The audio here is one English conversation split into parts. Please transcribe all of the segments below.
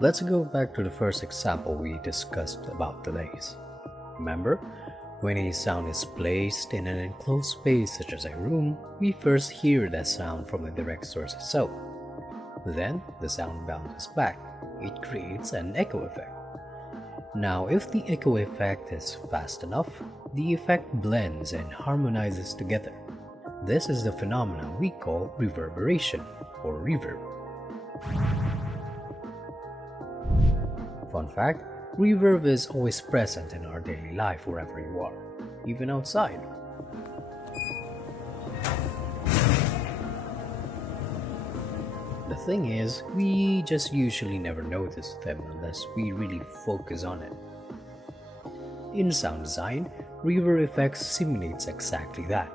Let's go back to the first example we discussed about delays. Remember, when a sound is placed in an enclosed space such as a room, we first hear that sound from the direct source itself. Then, the sound bounces back. It creates an echo effect. Now, if the echo effect is fast enough, the effect blends and harmonizes together. This is the phenomenon we call reverberation, or reverb. Fun fact, reverb is always present in our daily life wherever you are, even outside. The thing is, we just usually never notice them unless we really focus on it. In sound design, reverb effects simulates exactly that.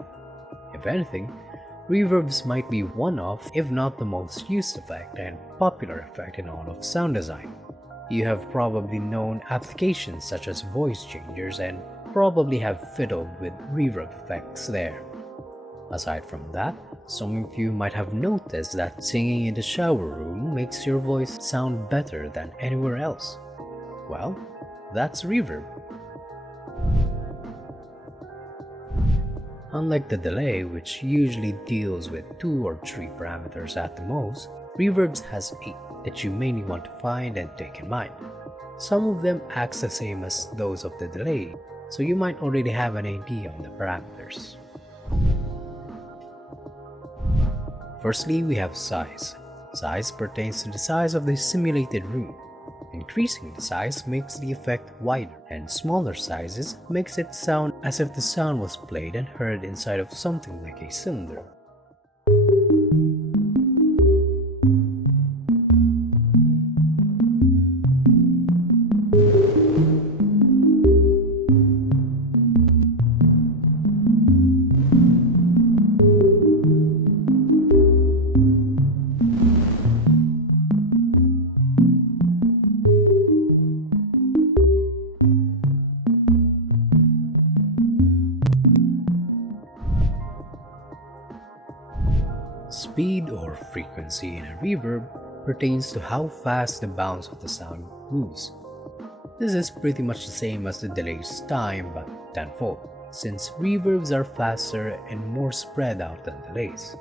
If anything, reverbs might be one of, if not the most used effect and popular effect in all of sound design. You have probably known applications such as voice changers and probably have fiddled with reverb effects there. Aside from that, some of you might have noticed that singing in the shower room makes your voice sound better than anywhere else. Well, that's reverb. Unlike the delay, which usually deals with 2 or 3 parameters at the most, reverbs has 8 that you mainly want to find and take in mind. Some of them act the same as those of the delay, so you might already have an idea on the parameters. Firstly, we have size. Size pertains to the size of the simulated room. Increasing the size makes the effect wider, and smaller sizes makes it sound as if the sound was played and heard inside of something like a cylinder. Speed or frequency in a reverb pertains to how fast the bounce of the sound moves. This is pretty much the same as the delay's time but tenfold, since reverbs are faster and more spread out than delays.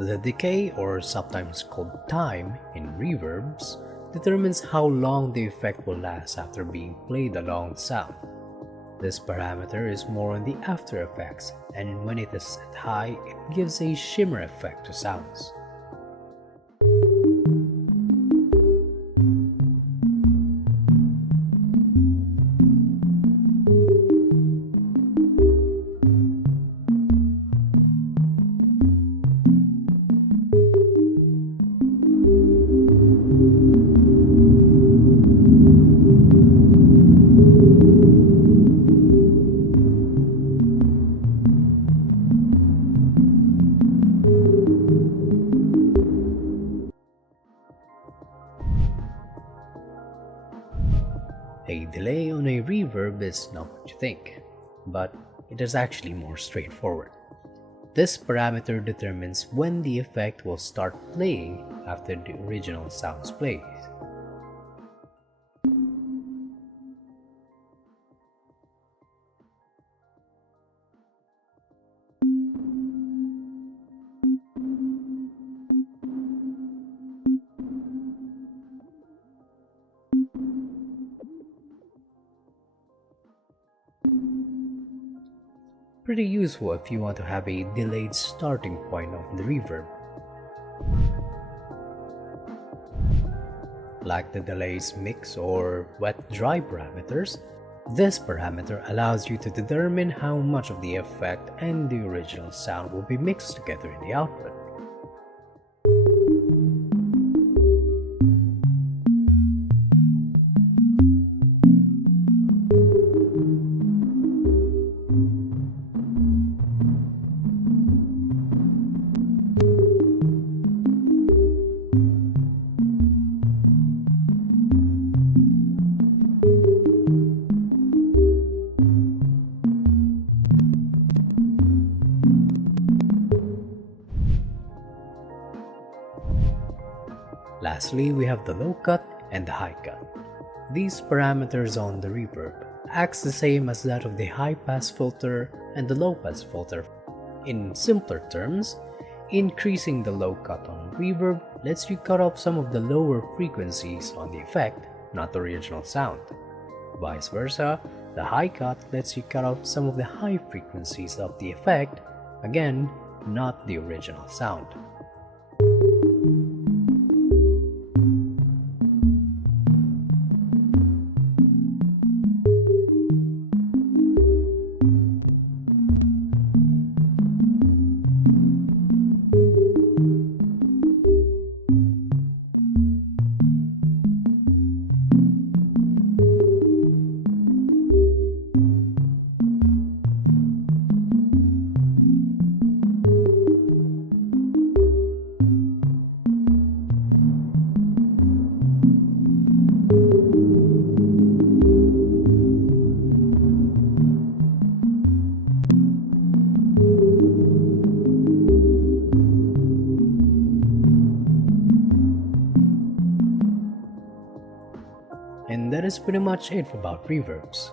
The decay, or sometimes called time, in reverbs determines how long the effect will last after being played along the sound. This parameter is more on the after effects, and when it is set high, it gives a shimmer effect to sounds. A delay on a reverb is not what you think, but it is actually more straightforward. This parameter determines when the effect will start playing after the original sounds plays. Pretty useful if you want to have a delayed starting point of the reverb. Like the delay's mix or wet-dry parameters, this parameter allows you to determine how much of the effect and the original sound will be mixed together in the output. Lastly, we have the low cut and the high cut. These parameters on the reverb acts the same as that of the high pass filter and the low pass filter. In simpler terms, increasing the low cut on reverb lets you cut off some of the lower frequencies on the effect, not the original sound. Vice versa, the high cut lets you cut off some of the high frequencies of the effect, again, not the original sound. And that is pretty much it about reverbs.